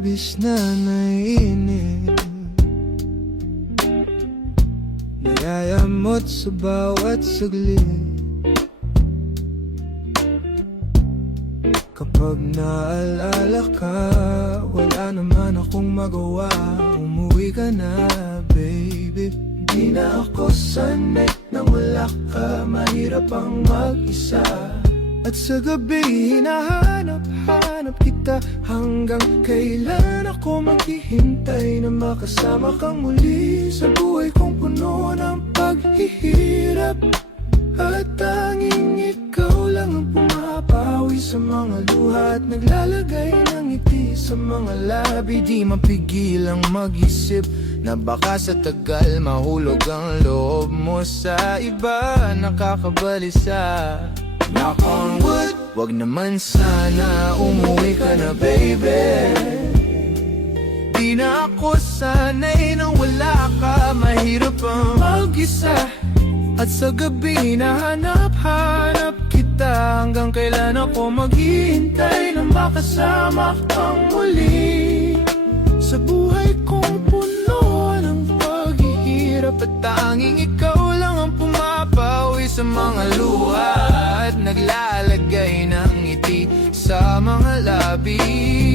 labis na naiinip, nayayamot sa bawat saglit. Kapag naalala ka, wala naman akong magawa. Umuwi ka na, baby. Di na ako sanay na wala ka, mahirap ang mag-isa. At sa gabi hinahanap-hanap kita, hanggang kailan ako maghihintay na makasama kang muli sa buhay kong puno ng paghihirap. At tanging ikaw lang ang pumapawi sa mga luha at naglalagay ng ngiti sa mga labi. Di mapigil ang mag-isip na baka sa tagal mahulog ang loob mo sa iba. Nakakabalisa. Knock on wood, wag naman sana umuwi ka na, baby. Di na ako sanay nang wala ka, mahirap ang mag-isa. At sa gabi nahanap-hanap kita, hanggang kailan ako maghihintay na makasama kang muli sa buhay kong puno ng paghihirap. At tanging ikaw lang ang pumapawi sa mga luha at naglalagay ng ngiti sa mga labi.